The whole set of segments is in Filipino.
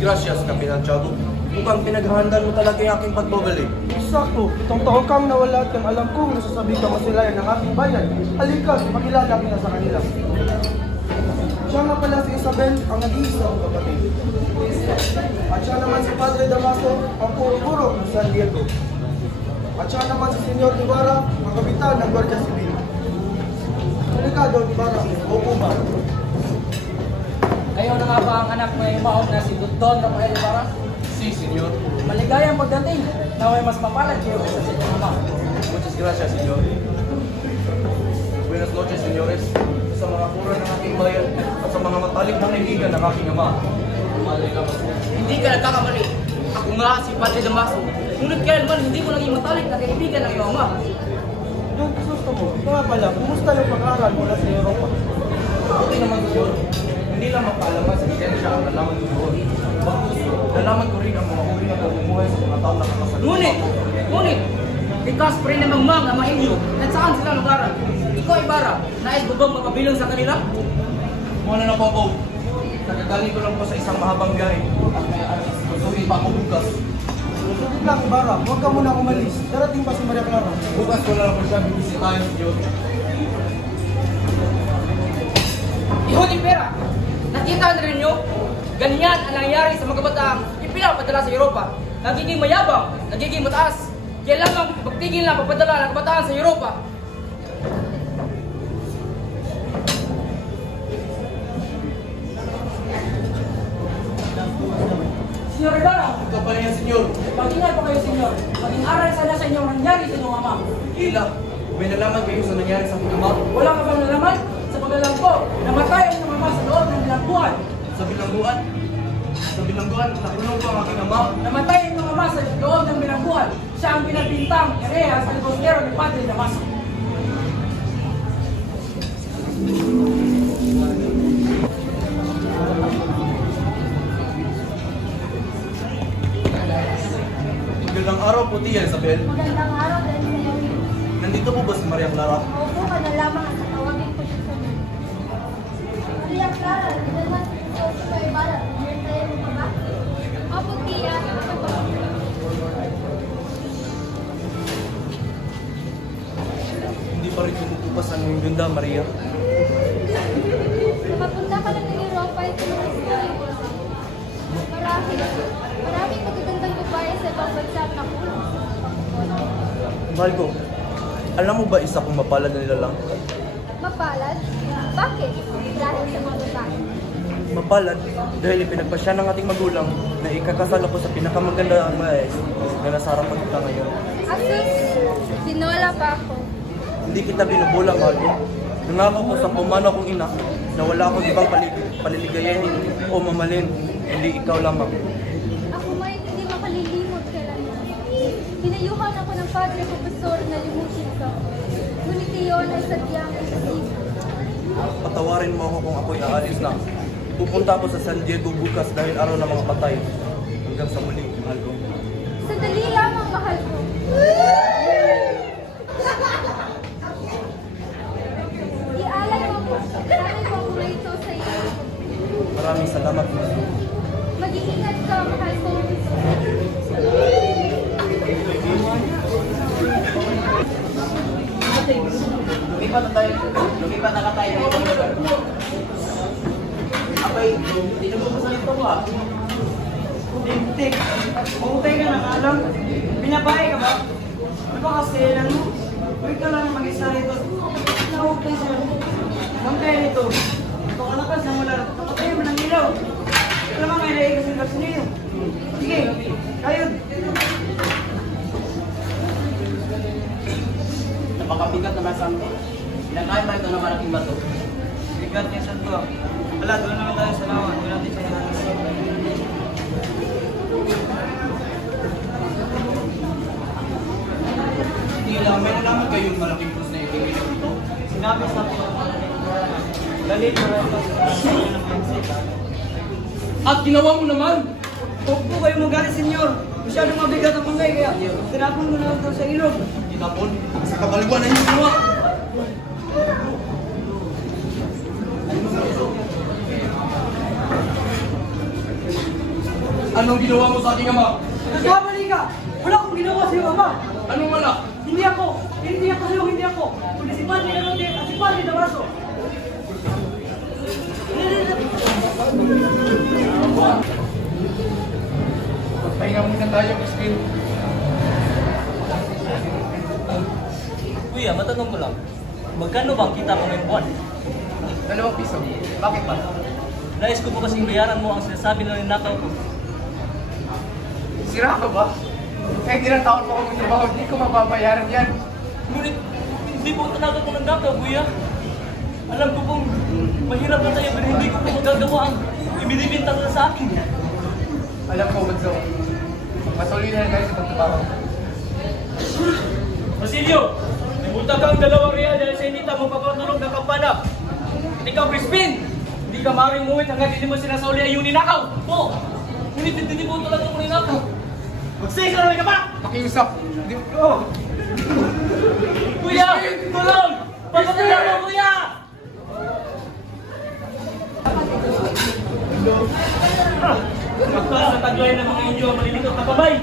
Gracias, Kapitan Tiago. Mukhang pinaghahandaan mo talaga yung aking pagbabalik. Sakto. Itong taon kang nawala at yung alam kong nasasabi ka masilayan ng ating bayan. Halika, makilala kita sa kanila. Siya nga pala si Isabel, ang nag-iisang kapatid. At siya naman si Padre Damaso, ang puro-puro ng San Diego. At siya naman si Senyor Ibarra, ang kapitan ng Guardia Civil. Halika, Don Ibarra. Opo ba? Kayo na nga ba ang anak na imaon na si Don Rafael Ibarra? Si, senyor. Maligayang pagdating na may mas mapalad kayo kaysa sa inyong ama. Muchas gracias, senyor. Buenas noches, señores. Sa mga pura ng aking bayan at sa mga matalik na kaibigan ng aking ama. Hindi ka nagkakamali. Ako nga si Padre Damaso. Ngunit kailanman hindi ko naging matalik na kaibigan ng iyong ama. Don, gusto mo. Ito nga pala, kumusta yung pag-aaral mula sa Europa? Okay naman, senyor. Hindi lang makaalaman sa siyensya ang nalaman ko doon. Nalaman ko rin ang mga uri ng pamumuhay sa mga taong nakakasalubong. Ngunit, ikas pa rin namang mga mainyo at saan sila lugaran. Ikaw, Ibarra, nais mo bang makabilang sa kanila? Muna na po ako. Nagagaling ko lang po sa isang mahabang biyahe at may gustuhin pa ako bukas. Sulit lang, Ibarra. Huwag ka muna umalis. Darating pa si Maria Clara. Bukas ko na lang po siya bibisitahin, senyor. Ihuting pera! Nakita na rin nyo? Ganyan ang nangyayari sa mga kabataang ipinapadala sa Europa. Nagiging mayabang, nagiging mataas. Kaya lamang pagtigil lang papadala ng kabataan sa Europa. Senyor Ibarra! Ito pa rin yan, senyor. Pag-ingat po kayo, senyor. Mag-aral sana sa inyong nangyari sa inyong ama. Hila, may nalaman kayo sa nangyari sa aking ama. Wala ka bang nalaman? Sa paglalang ko, namatay ang inyong ama sa loob ng bilangguan. Sa bilangguan? Sa bilangguan, nakulong ko ang aking ama. Namatay ang inyong ama sa loob ng bilangguan. Siya ang pinagbintang Erea sa libostero ni Padre Damaso. Magandang araw po, Tia Isabel. Magandang araw din sa iyo. Nandito po ba si Maria Clara? Opo ka na lamang at tatawagin ko siya sa iyo. Maria Clara, hindi naman ito sa Ibarra. Hintayin mo pa ba? Opo, Tia. Hindi pa rin tumutupas ang iyong ganda, Maria. Nakapunta ka na ng Europa ito ng school. Maraming magagandang babae sa ibang bansa at nakulong. Mahal ko, alam mo ba isa kong mapalad na nilalang? Mapalad? Bakit? Dahil sa mga babae. Mapalad dahil ipinagpasya ng ating magulang na ikakasal ako sa pinakamaganda ang maes na nasa harapan kita ngayon. Asus, sinola pa ako. Hindi kita binubulang, mahal ko. Nangako ko sa pumano kong ina na wala akong ibang paliligayahin o mamalin, hindi ikaw lamang. Ako may hindi makalilimot kailanman. Hinayuhan ako ng padre profesor na limutin ka. Ngunit iyon ay sadyang imposible. Patawarin mo ako kung ako'y aalis na. Pupunta ako sa San Diego bukas dahil araw ng mga patay. Hanggang sa muli, mahal ko. Sandali lamang, mahal ko. Ialay mo ko. Maraming paborito sa iyo. Maraming salamat, mahal ko. Mag-iingat ka, mahal ko. Lumipat na tayo. Lumipat na ka tayo ng ibang lugar. Abay, hindi na mo masalit pa ba? Tik, umutay ka na alam. Binabae ka ba? Ano ba kasi lang mo? Huwag ka lang mag-isa rito. Nahuktay siya. Huwag kayo nito. Pakalakas na mula. Tapatay mo ng ilaw. Alam mo may naigas yung gas niyo. Sige, kayo. Napakabigat naman sa amin. Pinakain ba ito ng malaking bato? Bigat niya sa to. Wala, doon naman tayo sa lawan. Doon natin siya natin. Hindi lang, may nalaman kayong malaking krus na ibigay niyo dito. Sinabi sa ko. Dali, para ito. At ginawa mo naman! Huwag po kayo magalit, senyor. Masyadong mabigat ang pangay, kaya tinapon mo na ito sa ilog. Tinapon? Sa kabaliguan na yung ginawa! Anong ginawa mo sa aking ama? Nagkamali ka! Wala akong ginawa sa iyo, ama! Anong wala? Hindi ako sa'yo, hindi ako! Kundi si Padre Ganote at si Padre Damaso! Magpahinga muna tayo, Crispin. Kuya, matanong ko lang. Magkano bang kita mo ngayong buwan? 2 piso. Bakit ba? Nais ko po kasing bayaran mo ang sinasabi na ninakaw ko. Sira ka ba? Kahit ilang taon pa ako trabaho, hindi ko mababayaran yan. Ngunit, hindi po talaga ko nangakaw, kuya. Alam ko pong mahirap na tayo, pero hindi ko po magagawa ang ibinibintang na sa akin. Alam ko, Bunso. Patuloy na lang tayo sa pagtrabaho. Basilio, may multa kang 2 real dahil sa hindi mo papatulog ng kampana. At ikaw, Crispin, hindi ka maaaring umuwi hanggang hindi mo sinasauli ay yung ninakaw. Po, ngunit hindi po talaga mo ninakaw. Magsayos na ka ba? Pakiusap. Hindi ko. Kuya, tulong! Pagkatulong mo, kuya! Magpasa sa taglayan ng mga inyo ang malilitot na babay.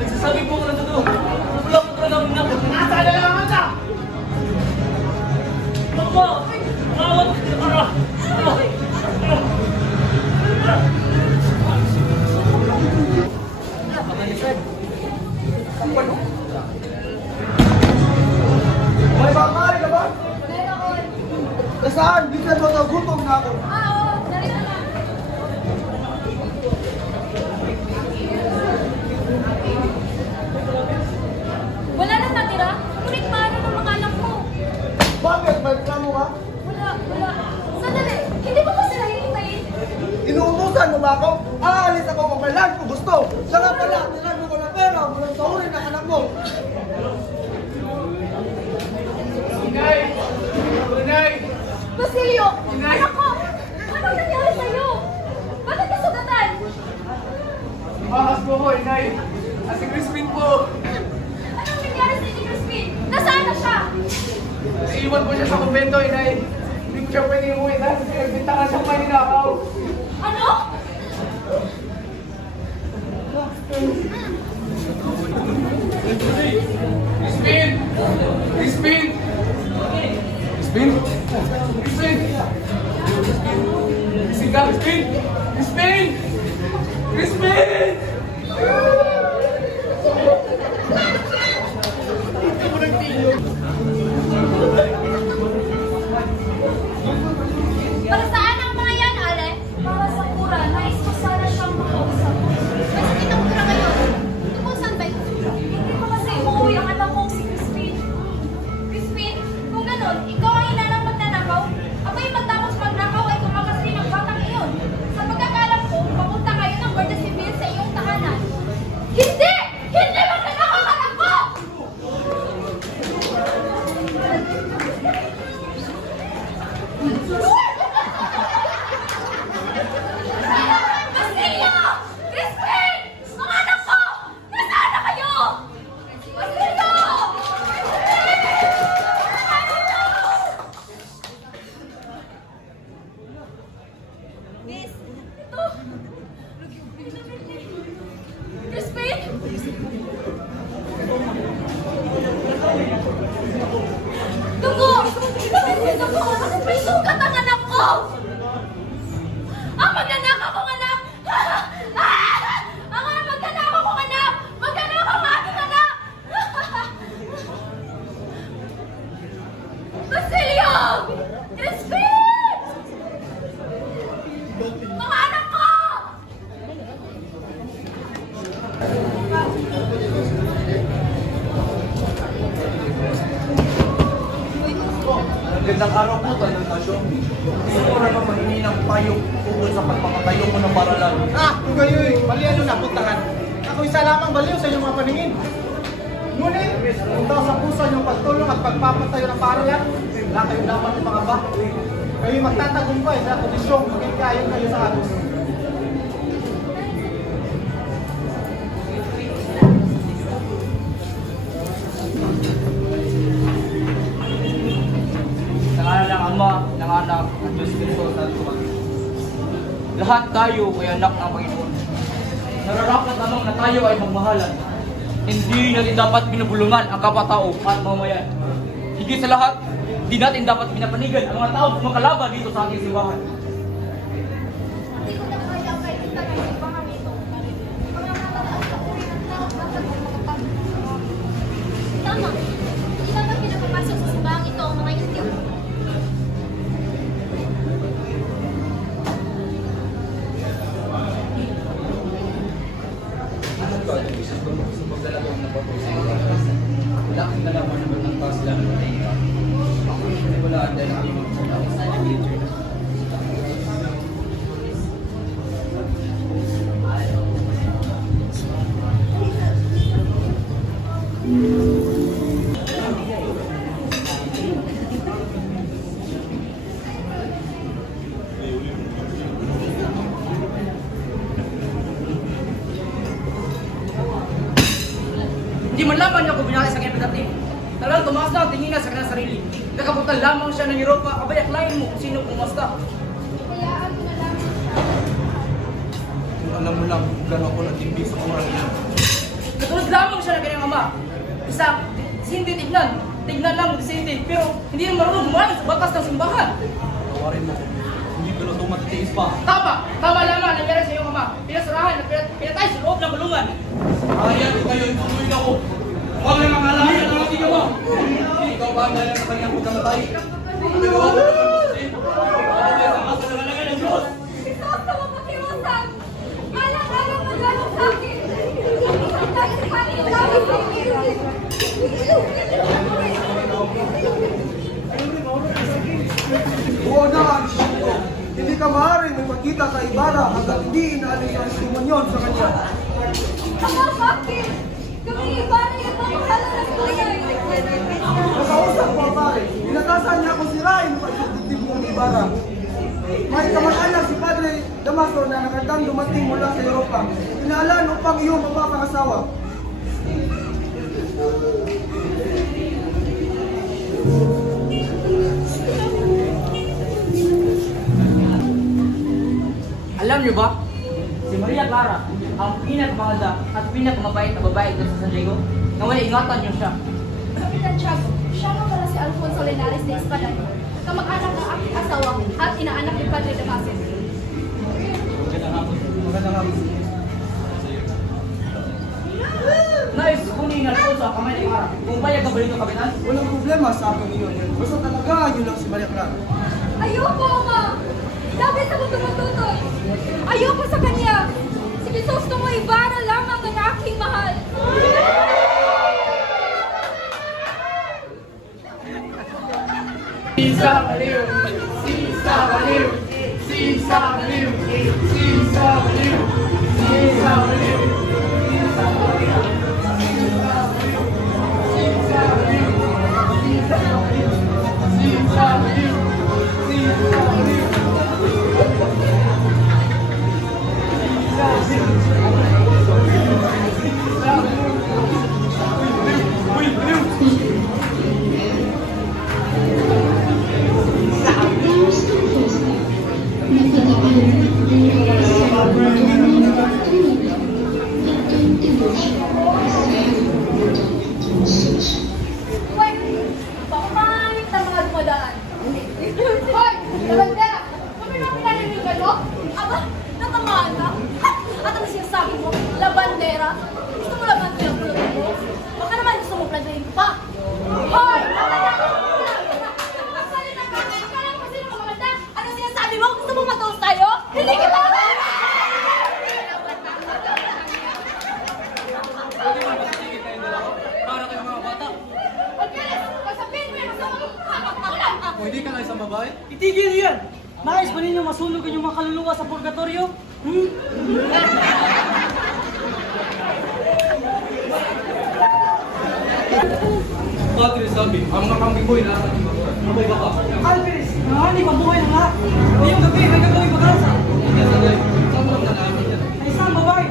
Nagsasabi po ko ng totoo. Wala ko talaga ang ninakaw. Nasa na lang ang ka! Ako! Awat! May bakari ka ba? Meron. Nasaan? Bisan mo ito, gutom na ako. Oo, narito na. Wala nang natira? Ngunit paano ng mga anak mo? Bakit? May plano ka? Wala. Sandali, hindi mo ba sila hihintayin? Inuutusan mo ba ako? Aalis ako kung kailan ko gusto. Siya nga pala, tinanong ko ng pera, mulang saurin ng anak mo. Inay! Inay! Basilio! Anak ko! Anong nangyari sa'yo? Bakit ka sugatan? Mahas mo ko, Inay! At si Crispin po! Anong nangyari sa inyo, Crispin? Nasaan na siya? Naiiwan ko siya sa kumbento, Inay! Hindi ko siya pwedeng umuwi dahil pinagbintangan siyang may ninakaw! Ano? Crispin! Crispin! Crispin! Crispin! Gising ka, Crispin! Crispin! Crispin! Ito mo nagtilo! Para saan ang mga yan, Allen? Para sa kura, nais ko sana siyang makausap. May sakit ang kura ngayon. Tungkol saan ba ito? Hindi pa kasi umuwi ang anak kong si Crispin. Crispin, kung ganon, ikaw ang ina ng magnanakaw. Ako'y matapos magnakaw ay kumakas rin ang batang iyon. Sa pagkakalam ko, papunta kayo ng Guardia Civil sa iyong tahanan. Magandang araw po, Tanang Nasyon. Gusto ko na naman mahingi ng payo tungkol sa pagpapatayo mo ng paralan. Kung gayoy, bali ano na puntahan. Ako isa lamang baliw sa inyong mga paningin. Ngunit, kung daw sa puso niyong pagtulong at pagpapatayo ng paralan, wala kayong dapat ipangaba. Kayo'y magtatagumpay sa kondisyong maging kaayong kayo sa atin. Nangalan ng Ama, ng Anak, ng Diyos Kristo sa ating. Lahat tayo ay anak ng Panginoon. Nararapat lamang na tayo ay magmahalan. Hindi natin dapat pinabulungan ang kapatao at mamayan. Higit sa lahat, hindi natin dapat pinapanigan ang mga tao kumakalaban dito sa ating simbahan. Hindi ko na kaya kahit kita na yung pangamito. Mga mataas sa uri ng tao dapat magpapagod. Tama. Hindi dapat pinapapasok sa simbahang ito ang mga Indiyo. Wala kang nalaman naman ng taas lang ng tayo. Ako hindi wala dahil ang iyong hindi man lamang niya kung binakay sa kanyang pagdating. Talagang tumaas na ang tingin na sa kanyang sarili. Nakapunta lamang siya ng Europa, abay aklain mo kung sino pumasta. Hayaan ko na lang. Kung alam mo lang kung gano'n ako natindi sa oras niya. Katulad lamang siya ng kanyang ama. Isang hindi tignan lang mag-sindi, pero hindi na marunong gumaling sa batas ng simbahan. Tawarin mo. Hindi ko na ito matitiis pa. Tama lamang ang nangyari sa iyong ama. Pinasarahan at pinatay sa loob ng balungan. Ayan, kayo, ituloy na ko. Huwag na mangalayan ang ating ama. Ikaw ba ang dahilan sa kanyang pagkamatay? Nagawa mo naman mo sin. Ano ang asa na nalagay ng Diyos? Ito ang sama pakiusap. Alang-alang maglalong sa akin. Dahil sa aking dapat sa akin. Oo na, Anshito. Hindi ka maaaring may magkita sa Ibarra hanggang hindi inaalis ang simonyon sa kanya. Ama, bakit? Kami iba na yung pangkala ng tunay. Nakausap ko, pare. Inatasan niya akong sirain pa isang mo ng Ibarra. May kamag-anak si Padre Damaso na nakatang dumating mula sa Europa. Inaalan upang iyong mapapangasawa. Alam niyo ba, si Maria Clara, ang pinakamaganda at pinakamabait na babae dito sa San Diego, naway ingatan niyo siya. Kapitan Tiago, siya nga pala si Alfonso Linares de Espadon, kamag-anak ng aking asawa at inaanak ni Padre Damaso. Magandang hapon. Nais kunin na ito sa kamay ni Clara. Kung payag ka ba dito, Kapitan? Walang problema sa akin iyon. Basta talaga yun lang si Maria Clara. Ayoko, Ama! Dapat ako tumatutoy! Ayoko sa kanya! Si Crisostomo Ibarra lamang ang aking mahal! Kung hindi ka na isang babae, Itigil yan! Nais ba ninyo masulog ang inyong mga kaluluwa sa purgatorio? Padre sabi, ang mga kambing mo'y nasa mabay ka pa. Alvis, nangani mabuhay ng lahat. Ngayong gabi, may gagawin pag-asa. Saan mo lang nalaman yan? Ay isang babae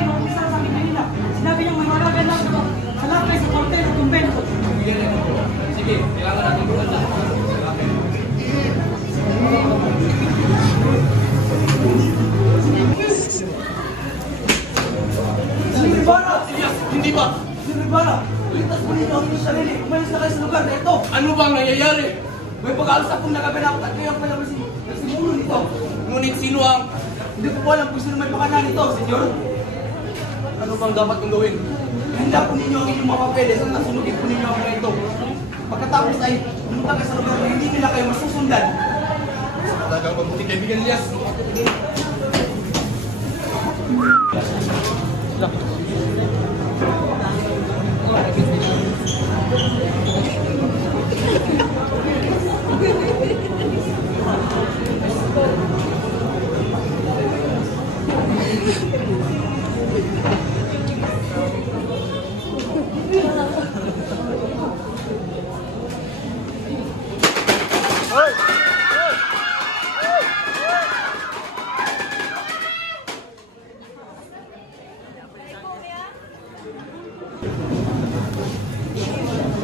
na umpisa sa amin kanina. Sinabi niyang may malagan lang sa lakay sa korte sa kumbento. Bigyan niya ako. Sige, kailangan natin kumanda. Si Rivara! Elias, hindi ba? Si Rivara! Ligtas mo ninyo ang inyong sarili. Umalis na kayo sa lugar na ito. Ano ba ang nangyayari? May pag-aalsa kong nagaganap at kayo pala nagsimulo nito. Ngunit sino ang... Hindi ko po alam kung sino may pakana nito, senyor. Ano bang dapat kong gawin? Handa po ninyo ang inyong mga papeles at nasunugin po ninyo ang mga ito. Pagkatapos ay pumunta kayo sa lugar na hindi nila kayo masusundan. Talagang mabuti kaibigan, Elias.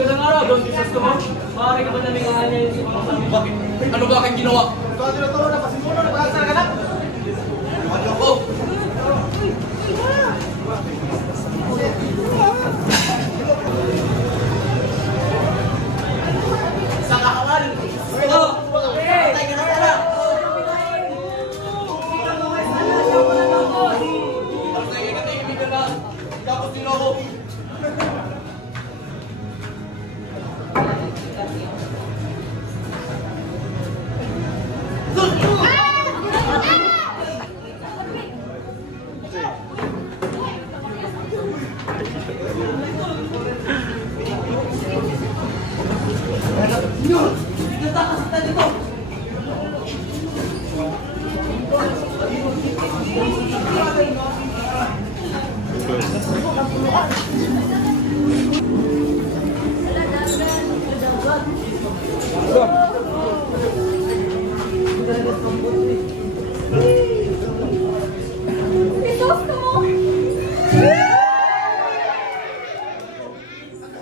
Magandang araw, Don Jesus Tomo. Maaari ka ba namin aanyayin sa mga sabi? Bakit? Ano ba aking ginawa? Ito ang tinuturo na pasimulo na pag-aalsa na ganap. Ano ako? Sa kahawan! Patay ka na sana! Ang kaya ka kaibigan na. Tapos sino ako? Senyor! Nagkakasaktan ito! Crisostomo!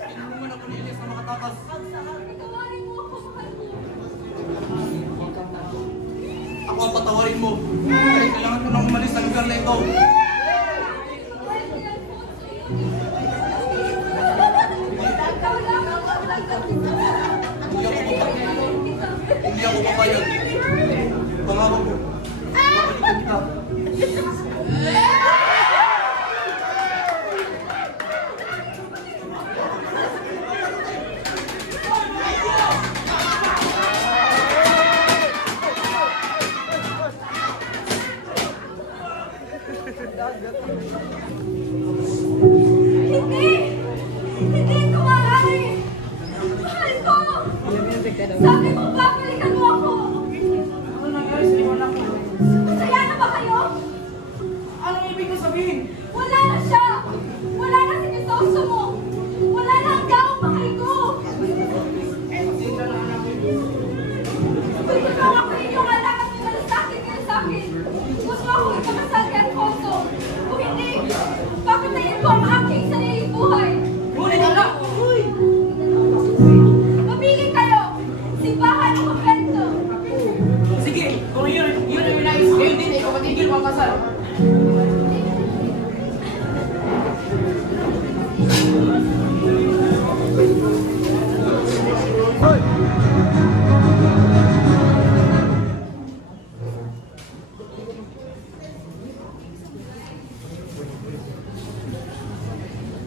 Tinulungan ako ni Elias na makatakas. Tawarin mo ako, mahal mo. Ako ang patawarin mo. Kaya kailangan ko nang umalis sa lugar na ito. Hindi ako papayag. Pangako ko. Babalikan kita. Hindi! Hindi ito maaari! Mahal ko! Sabi mo, babalikan mo ako! Ano nangyari sa inyo anak ko? Masaya na ba kayo? Anong ibig ko sabihin? Wala na siya! Wala na si Crisostomo! Wala na ang daong mahal ko! Gusto ko ako inyong anak at malasakit kayo sa akin! Gusto akong ipakasal kay Alfonso! Kung hindi, papatayin ko ang aking sariling buhay! Ngunit anak! Mamili kayo! Simbahan o kumpento! Sige, kung yun ang minais, ngayon din ay papatigil mo ang kasal.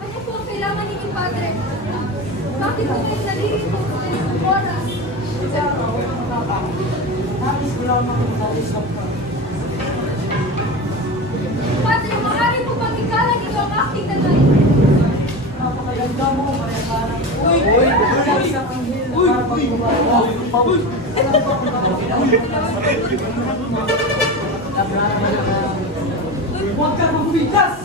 Ano po ang kailangan ninyo, Padre? Bakit po may sarili po sa inyong oras? Nais ko lamang umalis ng Padre, maaari po bang ikalan ninyo ang aking nanay? napakaganda Huwag ka magbigas!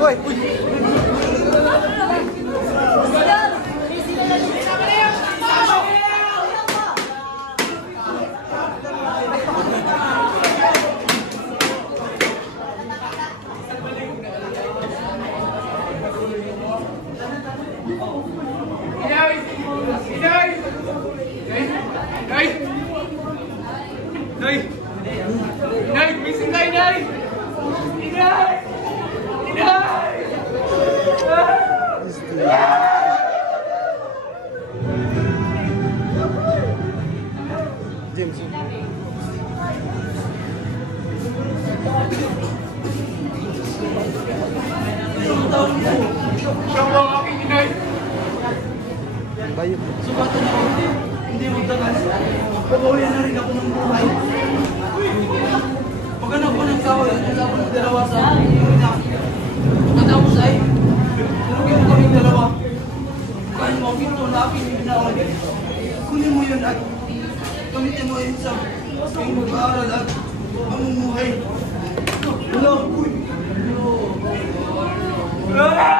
Hoy! Inay! Gumising ka, Inay! Inay! Inay! James. Siya po ang aking inay! Bayo. Sukatan ako, hindi magtagal. Pabawian na rin ako ng buhay. Maghanap ko ng kahoy at kasama ng dalawa sa una. Pagkatapos ay, tulugin mo kaming dalawa. Kain mo ang ginto na aking ibinawag. Kunin mo yun at gamitin mo yun sa iyong mag-aaral at mamumuhay. Hello! Ah!